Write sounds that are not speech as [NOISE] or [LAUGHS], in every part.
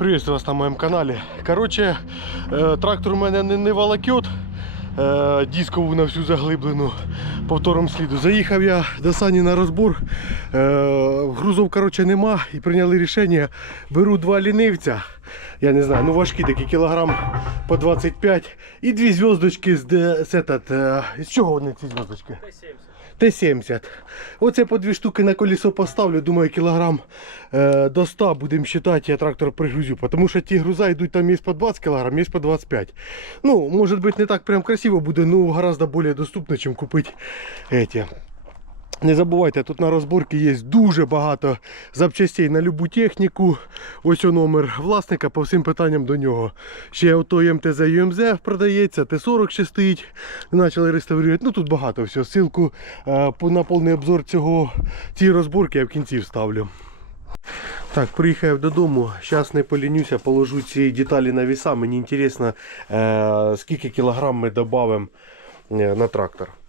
Приветствую вас на моєму каналі. Коротше, е, трактор у мене не, не волокет, е, дискову на всю заглиблену повтором сліду. Заїхав я до Сані на розбор. Е, грузов коротше, нема і прийняли рішення. Беру два лінивця. Я не знаю, ну важкі такі кілограм по 25 і дві зв'язочки з, з, е, з чого вони ці зв'язочки? Т-70. Оце по дві штуки на колесо поставлю, думаю, кілограм е, до 100 будемо вважати, я трактор пригрузю. Тому що ті груза йдуть там є по 20 кілограм, є по 25. Ну, може бути не так прям красиво буде, ну гораздо більш доступно, ніж купити эти. Не забувайте, тут на розборці є дуже багато запчастей на любу техніку. Ось о номер власника по всім питанням до нього. Ще ото МТЗ ЮМЗ продається, Т-40 ще стоїть. Почали реставрувати. Ну тут багато всього. Ссылку е, на повний обзор цього, цієї розборки я в кінці вставлю. Так, приїхав додому. Зараз не полінюся, положу ці деталі на віса. Мені цікаво, е, скільки кілограм ми додамо на трактор.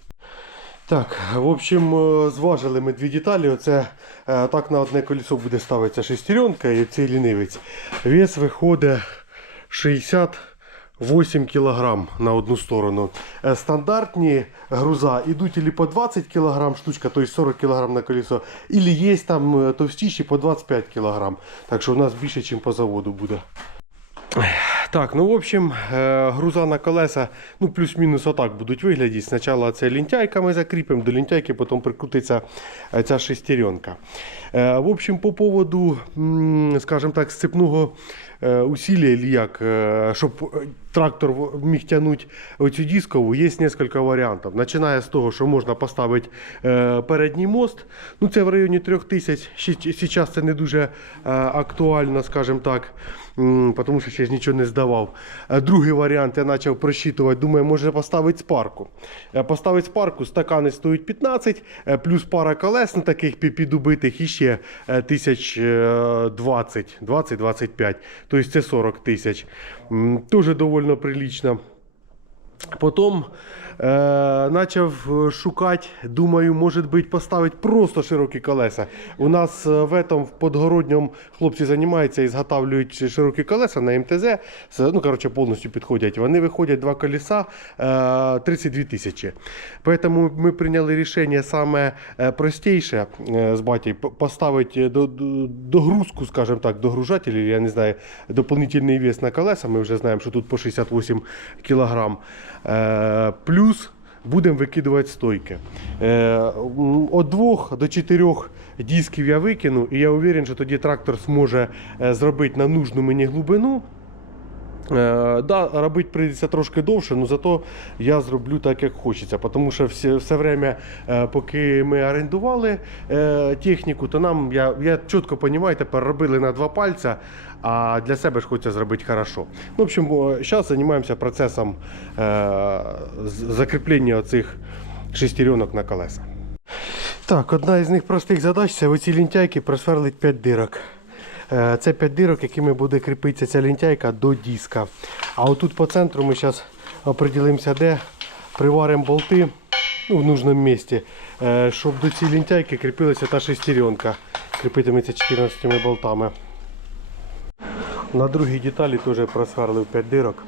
Так, в общем, е, зважили ми дві деталі. Оце е, так на одне колесо буде ставитися шестеренка і цей лінивець. Вес виходить 68 кг на одну сторону. Е, Стандартні груза йдуть або по 20 кг штучка, тобто 40 кг на колесо, або є там товстіші по 25 кг. Так що у нас більше, ніж по заводу буде. Так, ну в общем, е, груза на колеса, ну плюс-мінус отак будуть виглядати. Спочатку це лінтяйка ми закріпимо, до лінтяйки потім прикрутиться е, ця шестеренка. Е, В общем, по поводу, скажімо так, сцепного е, усилля, як, е, щоб е, трактор міг тягнути оцю дискову, є кілька варіантів. Починає з того, що можна поставити е, передній мост, ну це в районі 3000, зараз це не дуже е, актуально, скажімо так, тому що ще нічого не здавав. Е, Другий варіант я почав просчитувати, думаю, може поставити спарку. Е, Поставити спарку, стакани стоять 15, е, плюс пара колес на таких підубитих і ще тисяч е, 20, 20-25, тобто це 40 тисяч. Дуже доволі прилично. Потім е, почав шукати, думаю, може бути поставити просто широкі колеса. У нас е, в этом, в Подгородньому хлопці займаються і зготавлюють широкі колеса на МТЗ. Ну, коротше, повністю підходять. Вони виходять два колеса е, 32 тисячі. Тому ми прийняли рішення саме е, простіше е, з батьком поставити до, до, догрузку, скажімо так, догружателів, я не знаю, дополнительний вес на колеса. Ми вже знаємо, що тут по 68 кг. Е, плюс будемо викидувати стойки. Е, От двох до чотирьох дисків я викину, і я уверен, що тоді трактор зможе е, зробити на нужну мені глибину. Е, да, робити прийдеться трошки довше, але зато я зроблю так, як хочеться. Тому що все, все время, е, поки ми орендували е, техніку, то нам, я, я чітко розумію, тепер робили на два пальця, а для себе ж хочеться зробити хорошо. Ну, в общем, зараз займаємося процесом закріплення цих шестеренок на колеса. Так, одна із них простих задач це оці лінтяйки просверлить 5 дирок. Е, Це 5 дирок, якими буде кріпитися ця лінтяйка до диска. А отут по центру ми зараз оприділимося, де приваримо болти ну, в нужному місці, е, щоб до цієї лінтяйки кріпилася та шестеренка. Кріпитиметься 14 болтами. На другій деталі теж просверлив 5 дирок.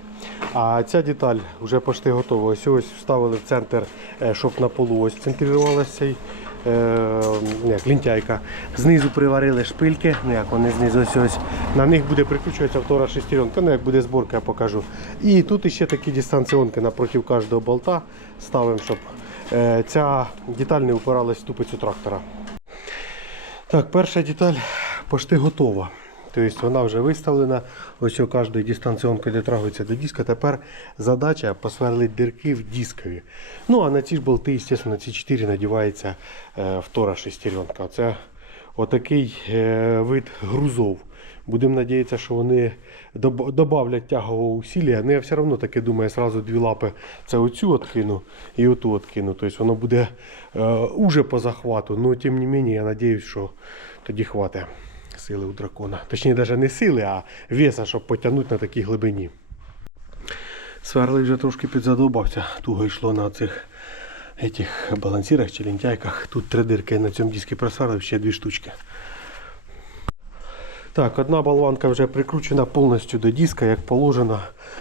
А ця деталь вже почти готова. Ось ось вставили в центр, е, щоб на полу ось центрувалася як, лінтяйка. Знизу приварили шпильки, ну як вони знизу ось ось. На них буде прикручуватися втора шестеренка, ну як буде зборка, я покажу. І тут ще такі дистанціонки напроти кожного болта ставимо, щоб е, ця деталь не упиралась в ступицю трактора. Так, перша деталь почти готова. Тобто вона вже виставлена. Ось у кожної дистанціонки дотрагується до диска. Тепер задача посверлити дірки в дискові. Ну а на ці ж болти, звісно, ці 4 надівається е, втора шестеренка. Це отакий е, вид грузов. Будемо сподіватися, що вони добавлять тягового усилля. Ну я все одно таки думаю, сразу дві лапи це оцю откину і оту откину. Тобто воно буде е, уже по захвату. Но тим не менше, я сподіваюся, що тоді хватить сили у дракона. Точніше, навіть не сили, а веса, щоб потягнути на такій глибині. Сверлик вже трошки підзадобався. Туго йшло на цих этих балансирах чи лінтяйках. Тут три дирки на цьому дискі просверлив, ще дві штучки. Так, одна болванка вже прикручена повністю до диска, як положено.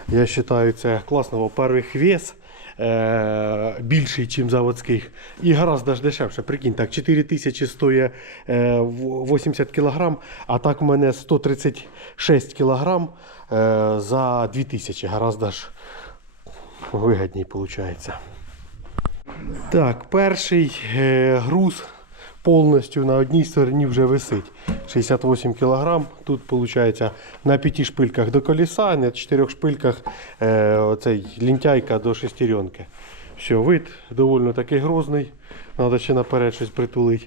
Я вважаю, це класно. Во-первых, вес е- більший, ніж заводський. І гораздо дешевше. Прикинь, так, 4 тисячі стоїть е, 80 кг, а так в мене 136 кг е, за 2000. Гораздо ж вигідний виходить. Так, перший е, груз повністю на одній стороні вже висить. 68 кг. Тут виходить на п'яти шпильках до колеса, на чотирьох шпильках е, оцей лінтяйка до шестеренки. Все, вид доволі такий грозний. Треба ще наперед щось притулити.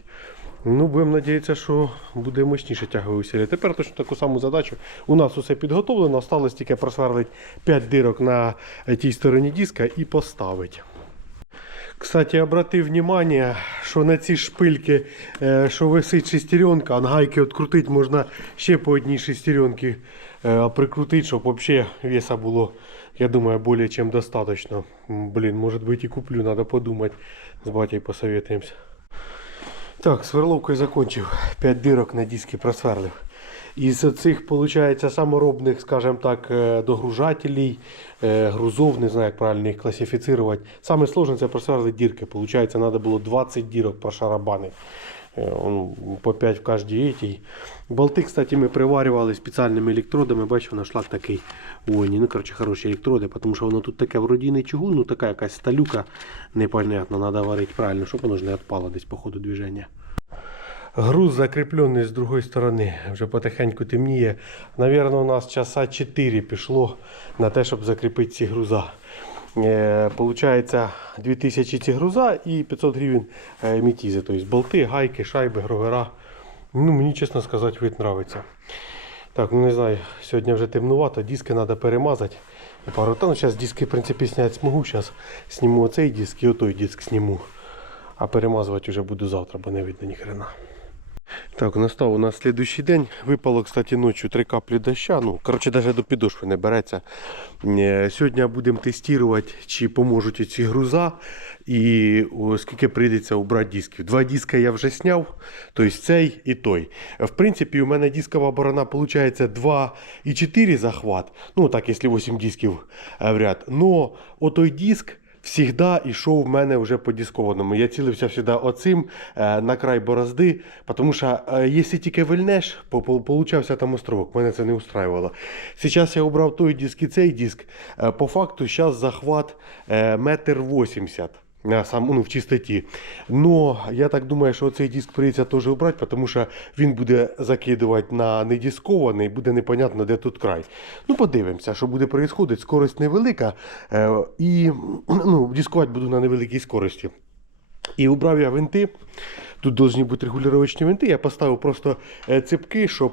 Ну, будемо надіятися, що буде мощніше тягове усилля. Тепер точно таку саму задачу. У нас усе підготовлено, осталось тільки просверлити 5 дирок на е, тій стороні диска і поставити. Кстати, обратив внимание, що на ці шпильки, що висить шестеренка, а гайки відкрутити можна ще по одній шестеренці е, прикрутити, щоб взагалі веса було, я думаю, более чем достаточно. Блін, може бути і куплю, треба подумати. З батьком посоветуємося. Так, сверловкою закончив. 5 дирок на диски просверлив. Із цих, виходить, саморобних, скажімо так, е, догружателей, е, грузов, не знаю, як правильно їх класифікувати. Саме сложне це просверлити дірки. Получається, треба було 20 дірок прошарабанити. Е, По 5 в кожній этій. Болти, кстати, ми приварювали спеціальними електродами. Бачиш, воно шлак такий. Ой, ну коротше, хороші електроди, тому що воно тут таке вроді не чугун, ну така якась сталюка непонятна, треба варити правильно, щоб воно ж не відпало десь по ходу движення. Груз закріплений з другої сторони, вже потихеньку темніє. Навірно, у нас часа 4 пішло на те, щоб закріпити ці груза. Е, Получається 2000 ці груза і 500 гривень е, мітізи. Тобто болти, гайки, шайби, гровера. Ну, мені, чесно сказати, вид нравиться. Так, ну не знаю, сьогодні вже темнувато, диски треба перемазати. І Пару та ну, зараз диски, в принципі, зняти змогу. Зараз зніму оцей диск і отой диск зніму. А перемазувати вже буду завтра, бо не видно ні хрена. Так, настав у нас слідуючий день. Випало, кстати, ночі три каплі доща. Ну, коротше, навіть до підошви не береться. Е, Сьогодні будемо тестувати, чи поможуть ці груза і скільки прийдеться убрати дисків. Два диска я вже зняв, тобто цей і той. В принципі, у мене дискова борона виходить 2,4 захват. Ну, так, якщо 8 дисків е, в ряд. Но отой диск Всігда йшов в мене вже по дискованому. Я цілився завжди оцим е, на край борозди, тому що якщо тільки вильнеш, по- по- получався там островок. Мене це не устраювало. Зараз я обрав той диск і цей диск. Е, по факту зараз захват е, метр вісімдесят. Е, Сам ну, в чистоті. Но я так думаю, що цей диск прийдеться теж обрати, тому що він буде закидувати на недіскований, буде непонятно, де тут край. Ну, подивимося, що буде відбуватися. Скорость невелика. е, І [CLEARS THROAT] ну, дискувати буду на невеликій скорості. І убрав я винти. Тут повинні бути регулювачні винти. Я поставив просто е, цепки, щоб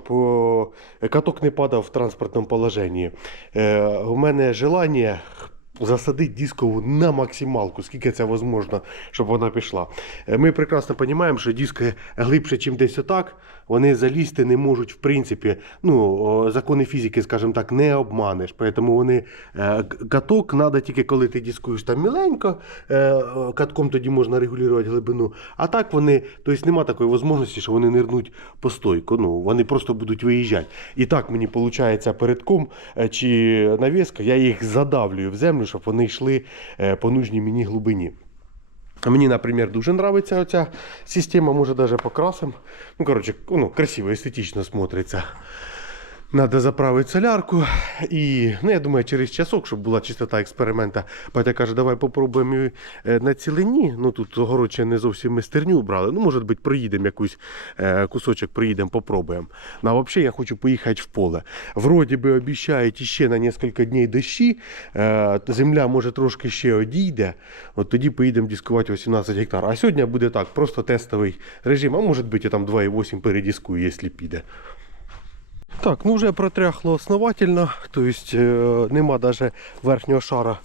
каток не падав в транспортному положенні. Е, У мене желання засадити дискову на максималку, скільки це можливо, щоб вона пішла. Е, Ми прекрасно розуміємо, що диски глибше, ніж десь отак, вони залізти не можуть, в принципі, ну, закони фізики, скажімо так, не обманеш. Тому вони е, каток треба тільки коли ти дискуєш там міленько, е, катком тоді можна регулювати глибину. А так вони, тобто нема такої можливості, що вони нирнуть по стойку. Ну, вони просто будуть виїжджати. І так мені виходить передком е, чи навіска, я їх задавлюю в землю, щоб вони йшли по нужній мені глибині. Мені, наприклад, дуже подобається оця система, може навіть покрасим. Ну, коротше, ну, красиво, естетично смотриться. Надо заправити солярку. І, ну, я думаю, через часок, щоб була чистота експеримента. Батя каже, давай попробуємо е, на цілині. Ну тут огород не зовсім ми стерню брали. Ну, може бути, проїдемо якийсь е, кусочок, проїдемо, попробуємо. Ну, а взагалі я хочу поїхати в поле. Вроді би обіцяють ще на кілька днів дощі. Е, земля може трошки ще одійде. От тоді поїдемо дискувати 18 гектар. А сьогодні буде так, просто тестовий режим. А може бути, я там 2,8 передискую, якщо піде. Так, ну вже протряхло основательно, тобто е, нема навіть верхнього шара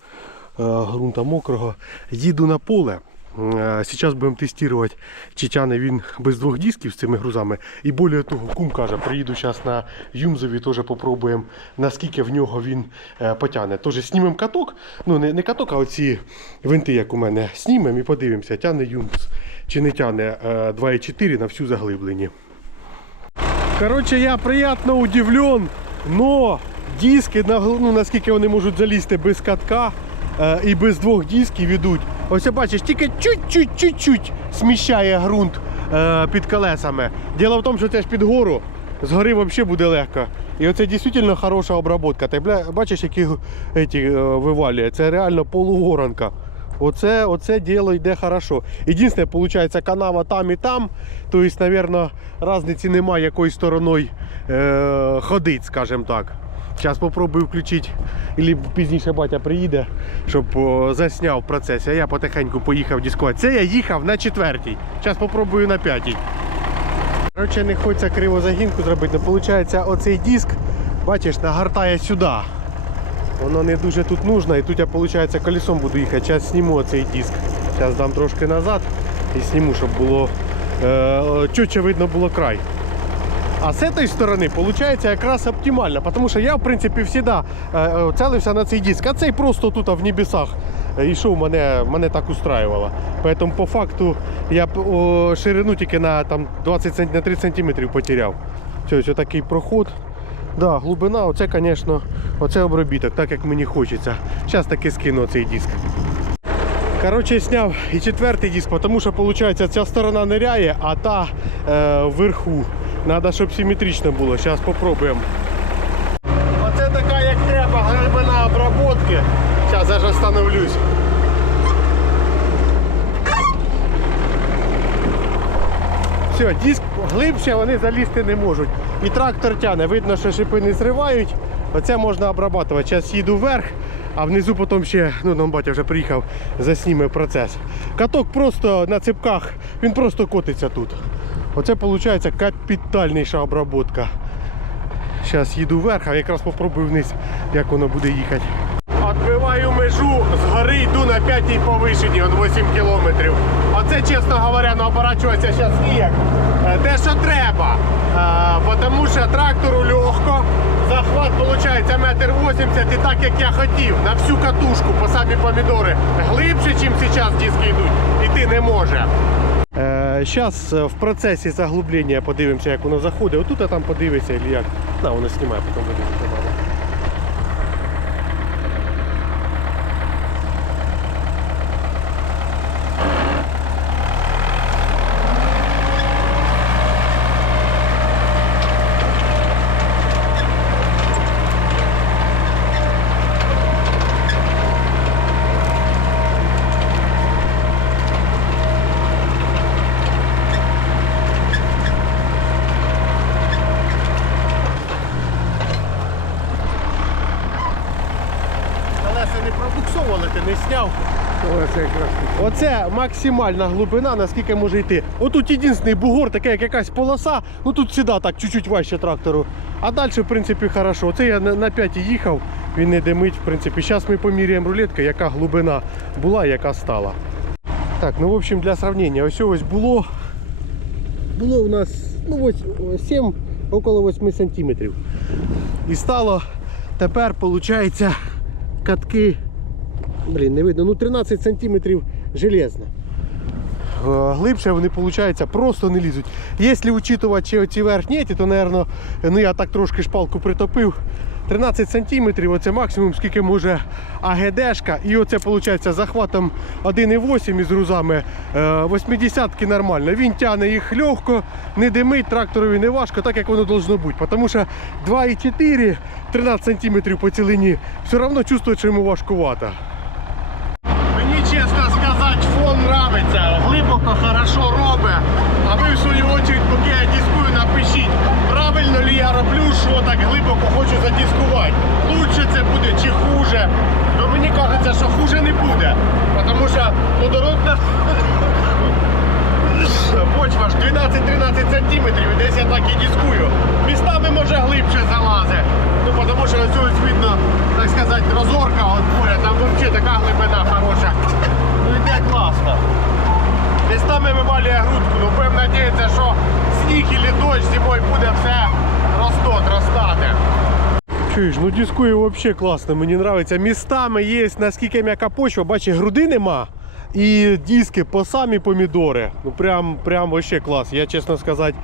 е, ґрунта мокрого. Їду на поле. Е, Зараз будемо тестувати, чи тяне він без двох дисків з цими грузами. І більше того, кум каже, приїду зараз на Юмзові, теж попробуємо, наскільки в нього він е, потягне. Тож знімемо каток, ну не, не каток, а оці винти, як у мене, знімемо і подивимося, тяне Юмз чи не тяне е, 2,4 на всю заглиблені. Коротше, я приємно удивлен, но диски, ну, наскільки вони можуть залізти без катка е, і без двох дисків ідуть. Ось бачиш, тільки чуть-чуть, чуть-чуть сміщає ґрунт е, під колесами. Діло в тому, що це ж під гору, згори взагалі буде легко. І оце дійсно хороша обробка. Ти бля, бачиш, які г- е, вивалює. Це реально полугоранка. Оце, оце діло йде хорошо. Єдине, виходить, канава там і там. Тобто, мабуть, різниці немає, якою стороною е, ходить, скажімо так. Зараз спробую включити, або пізніше батя приїде, щоб засняв процес. А я потихеньку поїхав дискувати. Це я їхав на четвертій. Зараз спробую на п'ятій. Коротше, не хочеться криво загінку зробити, але виходить, оцей диск, бачиш, нагортає сюди. Воно не дуже тут нужно, і тут я, виходить, колесом буду їхати. Зараз зніму цей диск. Зараз дам трошки назад і зніму, щоб було е, чітче видно було край. А з цієї сторони виходить якраз оптимально, тому що я, в принципі, завжди е, е, на цей диск, а цей просто тут в небесах е, йшов, мене, мене так устраювало. Тому по факту я ширину тільки на там, 20 на 30 см потеряв. Ось такий проход. Да, глибина, оце, звісно, оце обробіток, так як мені хочеться. Зараз таки скину цей диск. Коротше, зняв і четвертий диск, тому що виходить, ця сторона ниряє, а та е, вверху. Треба, щоб симетрично було. Зараз спробуємо. Оце така, як треба, глибина обробки. Зараз я ж остановлюсь. Все, диск глибше вони залізти не можуть. І трактор тяне. Видно, що шипи не зривають. Оце можна обрабатувати. Зараз їду вверх, а внизу потім ще, ну нам батя вже приїхав, засніме процес. Каток просто на цепках, він просто котиться тут. Оце виходить капітальніша обробка. Зараз їду вверх, а якраз попробую вниз, як воно буде їхати. Отбиваю межу, з гори йду на п'ятій повишенні, от 8 кілометрів. Оце, чесно говоря, не оборачуватися зараз ніяк. Е, Те, що треба. Е, Тому що трактору легко. Захват виходить метр 80 і так, як я хотів, на всю катушку по самі помідори. Глибше, ніж зараз диски йдуть, іти не може. Зараз в процесі заглублення подивимося, як воно заходить. Отут а там подивиться, як. На, воно знімає, потім буде. Колеса не пробуксовували, ти не зняв. Оце якраз. Оце максимальна глибина, наскільки може йти. Отут єдиний бугор, така як якась полоса, ну тут завжди так чуть-чуть важче трактору. А далі, в принципі, хорошо. Оце я на, на п'ятій їхав, він не димить, в принципі. Зараз ми поміряємо рулетка, яка глибина була, яка стала. Так, ну в общем, для сравнення, ось ось було. Було у нас ну, ось 7, около 8 сантиметрів. І стало тепер, виходить, катки Блін, не видно. Ну 13 сантиметрів железно. Е, Глибше вони, виходить, просто не лізуть. Якщо учитувати ці верхні, то, мабуть, ну я так трошки шпалку притопив. 13 сантиметрів, оце максимум, скільки може АГДшка. І оце виходить захватом 1,8 із грузами. 80-ки нормально. Він тягне їх легко, не димить, тракторові не важко, так як воно должно бути. Тому що 2,4, 13 сантиметрів по цілині, все одно чувствує, що йому важкувато. Нравиться. Хорошо робить. А ви в свою очередь, поки я дискую, напишіть, правильно ли я роблю, що так глибоко хочу задискувати. Лучше це буде чи хуже. Ну мені кажеться, що хуже не буде. Тому що водородна [LAUGHS] почва ж 12-13 сантиметрів, і десь я так і дискую. Містами може глибше залазить. Ну, тому що ось ось видно, так сказати, розорка от буря, там взагалі така глибина хороша. Ну йде класно. Містами вивалює грудку, ну будемо надіятися, що сніг і дощ зимою буде все ростот, ростати. Чуєш, ну дискує взагалі класно, мені подобається. Містами є наскільки м'яка почва, бачиш, груди нема. І диски по самі помідори. Ну прям, прям вообще клас. Я чесно сказати,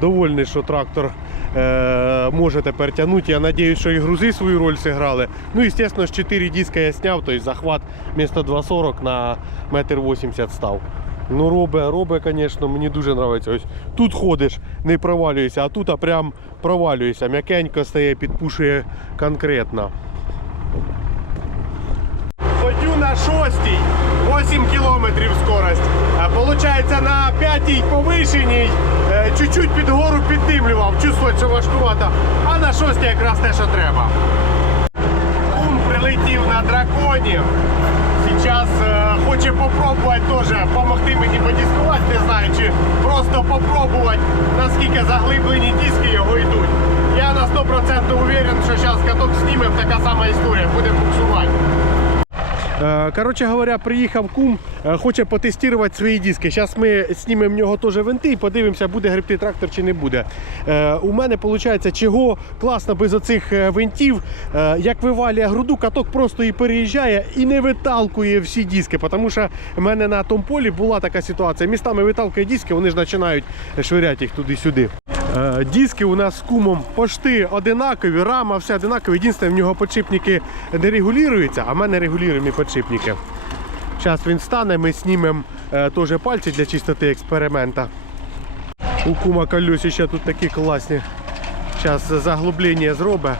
довольний, що трактор е, може тепер тягнути. Я сподіваюся, що і грузи свою роль зіграли. Ну, і, звісно, 4 диска я зняв, тобто захват вмісто 2,40 на 1,80 м став. Ну, робе, робе, звісно, мені дуже подобається. Ось тут ходиш, не провалюєшся, а тут а прям провалюєшся. М'якенько стає, підпушує конкретно. Ходю на шостій, 8 кілометрів скорость. Получається на п'ятій повишеній, е, чуть-чуть під гору піддимлював, чувствую, що важкувато. А на шостій якраз те, що треба. Кум прилетів на драконі. Зараз е, хоче попробувати теж допомогти мені подіскувати, не знаю, чи просто попробувати, наскільки заглиблені диски його йдуть. Я на 100% уверен, що зараз каток знімемо, така сама історія, буде буксувати. Е, Коротше говоря, приїхав кум, е, хоче потестувати свої диски. Зараз ми знімемо в нього теж винти і подивимося, буде гребти трактор чи не буде. Е, У мене виходить, чого класно без оцих винтів, як вивалює груду, каток просто і переїжджає і не виталкує всі диски. Тому що в мене на тому полі була така ситуація. Містами виталкує диски, вони ж починають швиряти їх туди-сюди. Е, Диски у нас з кумом пошти одинакові, рама все одинакові. Єдине, в нього подшипники не регулюються, а в мене регулюємо подшипники. Зараз він стане, ми знімемо е, теж пальці для чистоти експеримента. У кума колесі ще тут такі класні. Зараз заглублення зробить.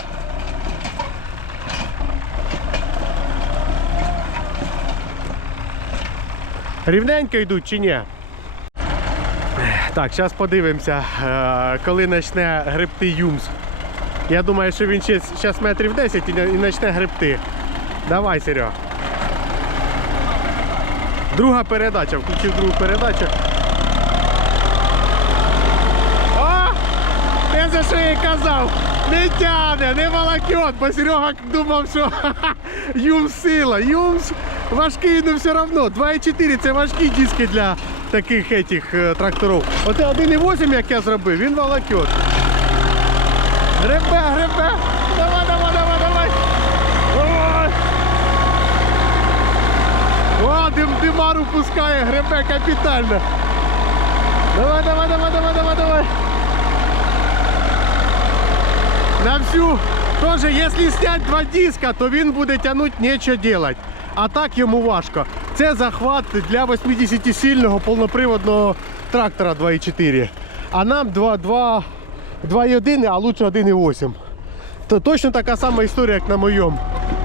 Рівненько йдуть чи ні? Так, зараз подивимося, е, коли почне гребти Юмс. Я думаю, що він зараз метрів 10 і почне гребти. Давай, Серега. Друга передача, включив другу передачу. О! Те, за що я казав, не тяне, не волокет, бо Серега думав, що [LAUGHS] Юмс сила. Юмс важкий, але все одно. 2,4 це важкі диски для таких етих е, тракторів. Оце 1,8, як я зробив, він волокет. Гребе, гребе. Давай, давай, давай, давай. Ой. О, дим, димару пускає, гребе капітально. Давай, давай, давай, давай, давай, давай. На всю. Тоже, якщо снять два диска, то він буде тягнути нічого делать. А так йому важко. Це захват для 80-сильного повноприводного трактора 2.4. А нам 2, 2,1, а лучше 1,8. То точно така сама історія, як на моєму.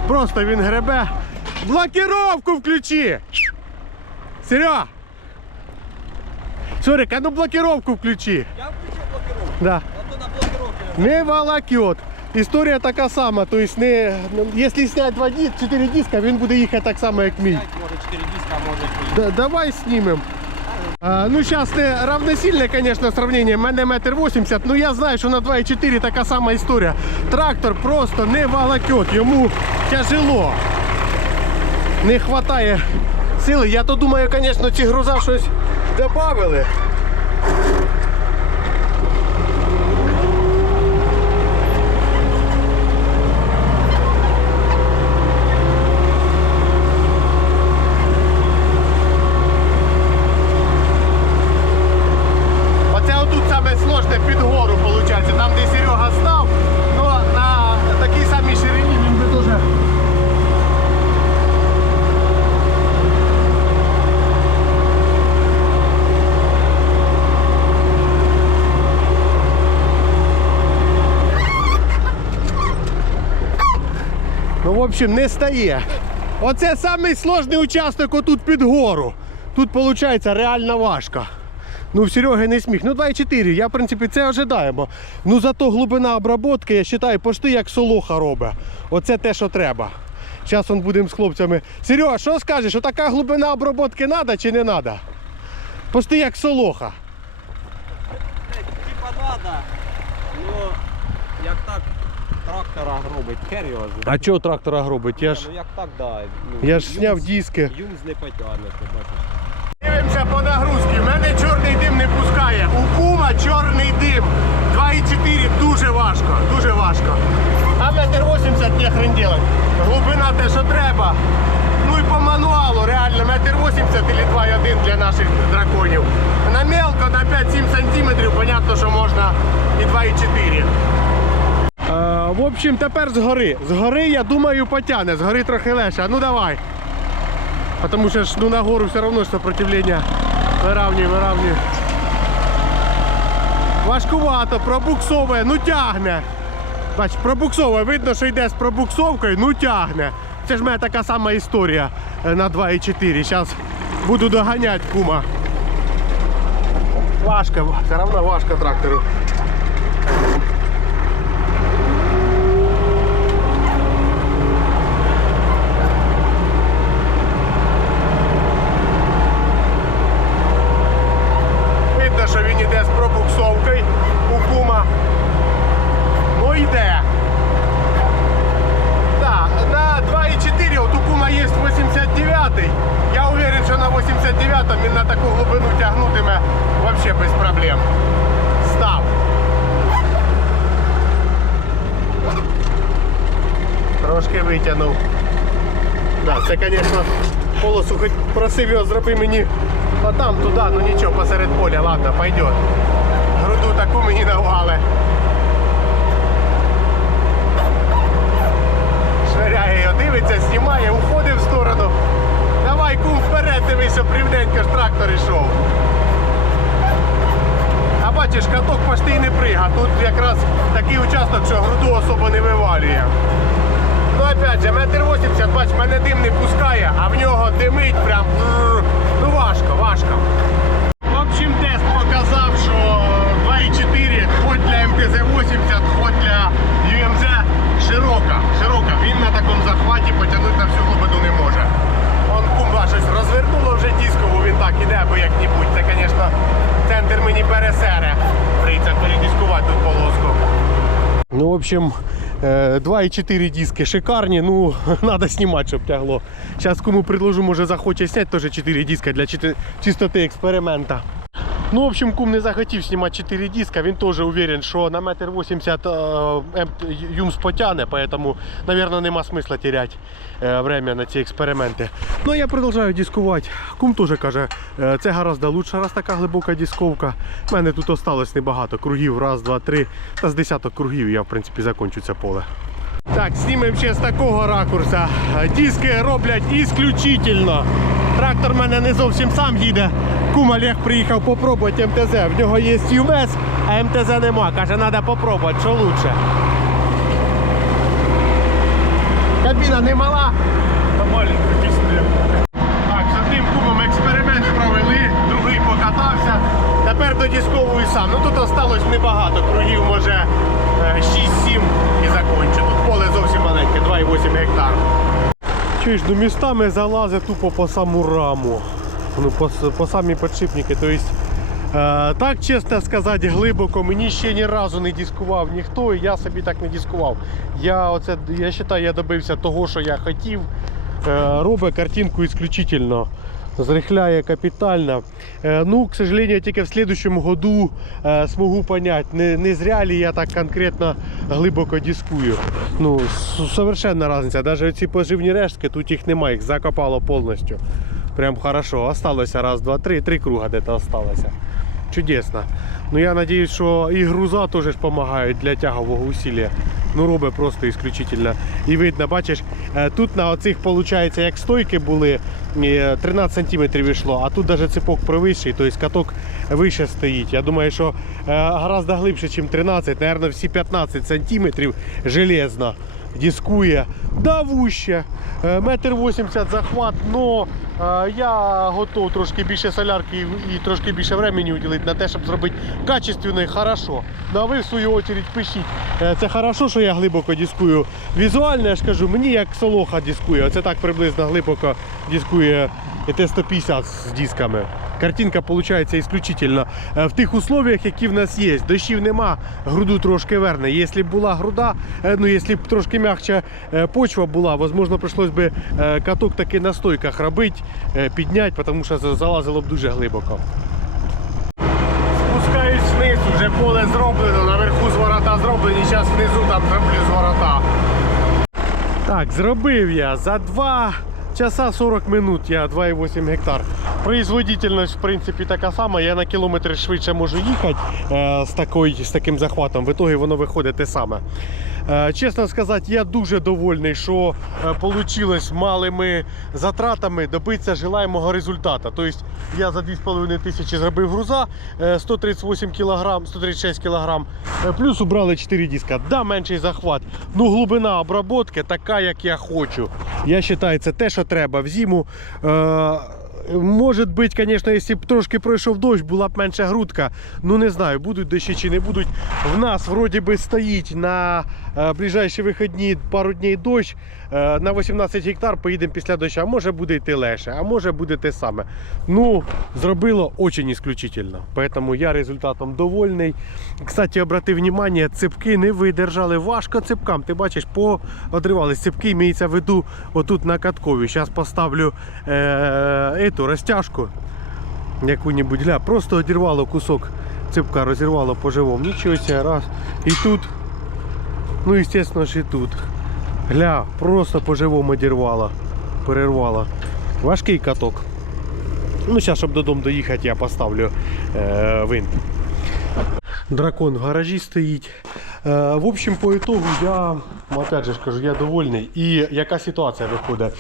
Просто він гребе. Блокировку включи! Серега! Сорик, а ну блокировку включи. Я включив блокировку. Да. А то на блокировці. Не волокет. Історія така сама, тобто не, якщо зняти два ди- 4 диска, він буде їхати так само, як мій. може 4 диска, може 3. Давай знімемо. А, ну, зараз не равносильне, звісно, сравнення. У мене метр 80, ну я знаю, що на 2,4 така сама історія. Трактор просто не волокет, йому тяжело. Не вистачає сили. Я то думаю, звісно, ці груза щось додали. Оце отут саме сложне під гору, виходить. Там, де Серега став, ну на такій самій ширині він би дуже. Ну, в общем, не стає. Оце самий сложний участок отут під гору. Тут виходить реально важко. Ну, в Сереги не сміх. Ну, 2,4. Я, в принципі, це ожидаємо. Ну, зато глибина обробки, я вважаю, почти як солоха робить. Оце те, що треба. Зараз будемо з хлопцями. Серега, що скажеш, така глибина обробки треба чи не треба? Почти як солоха. Типа надо, ну як так трактора робить, хер його. А чого трактора гробить? Я ж, Ну як так, да. Ну, я ж юмс- зняв диски. Юмс не потягне, ти бачиш. Дивимося по нагрузці. В мене чорний дим не пускає. У кума чорний дим. 2,4 дуже важко, дуже важко. А метр 80 не хрен делать. Глибина те, що треба. Ну і по мануалу реально метр 80 или 2,1 для наших драконів. На мелко на 5-7 сантиметрів, понятно, що можна і 2,4. Е, в общем, тепер згори. Згори, я думаю, потягне. Згори трохи легше. Ну давай. Потому що ж ну, на гору все одно сопротивлення виравнює, виравнює. Важкувато, пробуксовує, ну тягне. Бач, пробуксовує, видно, що йде з пробуксовкою, ну тягне. Це ж в мене така сама історія е, на 2,4. Зараз буду доганяти кума. Важко, все одно важко трактору. Вообще без проблем. Став. Трошки витягнув. Да, це, звісно, полосу хоч просив його зроби мені отам туди, ну нічого, посеред поля, ладно, пойдет. Груду таку мені давали. Швиряє його, дивиться, знімає, уходить в сторону. Давай, кум, вперед, дивись, рівненько ж трактор йшов. Бачиш, каток почти не прига. Тут якраз такий участок, що груду особо не вивалює. Ну опять же, метр 80, бач, мене дим не пускає, а в нього димить прям. Ну важко, важко. В общем, тест показав, що 2,4 хоч для МТЗ-80, хоч для UMZ широка. Широка. Він на такому захваті потягнути на всю глибину не може. Кумба щось розвернуло вже дискову, він так іде, або як-небудь. Це, звісно, центр мені пересере. Прийдеться передіскувати тут полоску. Ну, в общем, е, 2,4 диски шикарні, ну, [LAUGHS] треба знімати, щоб тягло. Зараз кому предложу, може захоче зняти теж 4 диска для чистоти експеримента. Ну, в общем, кум не захотів знімати 4 диска, він теж уверен, що на метр 80 е, М- Юмс потягне, поэтому, наверное, нема смисла теряти е, время на ці експерименти. Ну, я продовжую дискувати. Кум теж каже, е, це гораздо лучше, раз така глибока дисковка. У мене тут осталось небагато кругів, раз, два, три, та з десяток кругів я, в принципі, закончу це поле. Так, знімемо ще з такого ракурса. Диски роблять ісключительно. Трактор в мене не зовсім сам їде. Кум Олег приїхав попробувати МТЗ. В нього є UMS, а МТЗ нема. Каже, треба попробувати, що лучше. Кабіна не мала. Та маленька Так, з одним кумом експеримент провели, другий покатався. Тепер додісковую сам. Ну тут осталось небагато кругів, може е, 6-7 і закончу. Тут поле зовсім маленьке, 2,8 гектар. Чуєш, ну містами залазить тупо по саму раму. Ну, по, по самі підшипники. Тобто, е, так чесно сказати, глибоко мені ще ні разу не дискував ніхто, і я собі так не дискував. Я оце, я вважаю, я добився того, що я хотів. Е, робить картинку исключительно. Зрихляє капітально. Е, ну, к сожалению, тільки в следующем году е, смогу понять, не, не зря ли я так конкретно глибоко дискую. Ну, с- совершенна різниця. Навіть ці поживні рештки, тут їх немає, їх закопало повністю. Прям хорошо. Осталося раз, два, три, три круга де-то осталося. Чудесно. Ну я надіюсь, що і груза теж допомагають для тягового усилля. Ну робить просто исключительно. І видно, бачиш, е, тут на оцих, виходить, як стойки були, е, 13 см йшло, а тут навіть цепок провищий, тобто каток вище стоїть. Я думаю, що е, гораздо глибше, ніж 13, мабуть, всі 15 см железно дискує. давуще, е, метр 80 захват, но е, я готов трошки більше солярки і, і трошки більше времени уділити на те, щоб зробити качественно і хорошо. Ну а ви в свою очередь пишіть. Е, Це хорошо, що я глибоко дискую. Візуально я ж кажу, мені як солоха дискує. Оце так приблизно глибоко дискує Т-150 з дисками. Картинка виходить исключительно е, в тих условиях, які в нас є. Дощів нема, груду трошки верне. Якщо б була груда, е, ну якщо б трошки м'якша е, почва була, можливо, прийшлось би каток таки на стойках робити, підняти, тому що залазило б дуже глибоко. Спускаюсь вниз, вже поле зроблено, наверху зворота зроблені, зараз внизу там зроблю зворота. Так, зробив я за два часа 40 минут я 2,8 гектар. Производительність, в принципі, така сама. Я на кілометр швидше можу їхати е, з, такою, з таким захватом. В ітогі воно виходить те саме. Е, чесно сказати, я дуже довольний, що вийшло малими затратами добитися желаємого результату. Тобто я за 2,5 тисячі зробив груза е, 138 кг, 136 кг, плюс убрали 4 диска. Да, менший захват. Ну, глибина обробки така, як я хочу. Я вважаю, це те, що треба в зиму. Е, Може бути, звісно, якщо б трошки пройшов дощ, була б менша грудка. Ну не знаю, будуть дощі чи не будуть. В нас вроді би стоїть на ближайші вихідні пару днів дощ. Е, на 18 гектар поїдемо після доща. Може буде йти легше, а може буде те саме. Ну, зробило дуже исключительно. Поэтому я результатом довольний. Кстати, обрати внимание, цепки не видержали. Важко цепкам. Ти бачиш, поодривались цепки, імеється в виду отут на каткові. Зараз поставлю е, розтяжку. Яку-небудь гля. Просто одірвало кусок цепка, розірвало по живому. Нічого себе, раз. І тут. Ну, звісно ж, і тут. Гля, просто по живому дірвала, Перервало. Важкий каток. Ну, зараз, щоб додому доїхати, я поставлю е, винт. Дракон в гаражі стоїть. Е, в общем, по итогу я, ну, опять же ж кажу, я довольний. І яка ситуація виходить?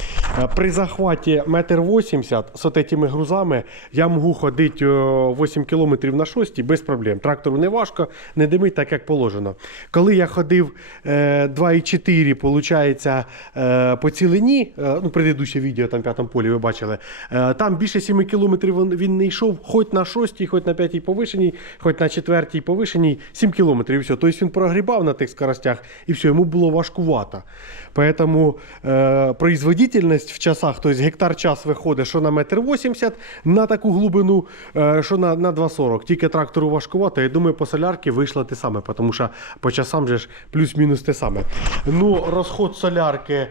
Е, При захваті 1,80 м з отими грузами я можу ходити е, 8 км на 6 без проблем. Трактору не важко, не димить так, як положено. Коли я ходив е, 2,4, виходить, е, по цілині, е, ну, предыдущее відео, там в п'ятому полі ви бачили, е, там більше 7 км він, не йшов, хоч на 6, хоч на 5 повишеній, хоч на 4 повишеній, 7 км і все. Тобто він прогрібав на тих скоростях і все, йому було важкувато. Поэтому е, производительність в часах, тобто гектар час виходить, що на 1,80 м на таку глибину, е, що на, на 2,40. Тільки трактору важкувато. Я думаю, по солярці вийшло те саме, тому що по часам же ж плюс-мінус те саме. Ну, розход солярки е,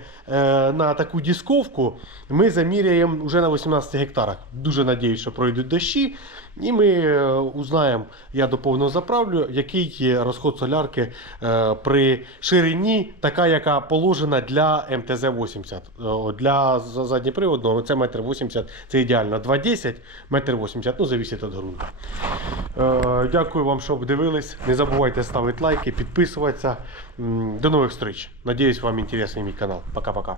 на таку дисковку ми заміряємо вже на 18 гектарах. Дуже надіюсь, що пройдуть дощі. І ми е, узнаємо, я до заправлю, який є розход солярки е, при ширині, така, яка положена для МТЗ-80. Е, Для задньоприводного це метр 80, це ідеально. 2,10, метр 80, ну, зависить від ґрунту. Дякую вам, що дивились. Не забувайте ставити лайки, підписуватися. До нових зустріч. Надіюсь, вам інтересний мій канал. Пока-пока.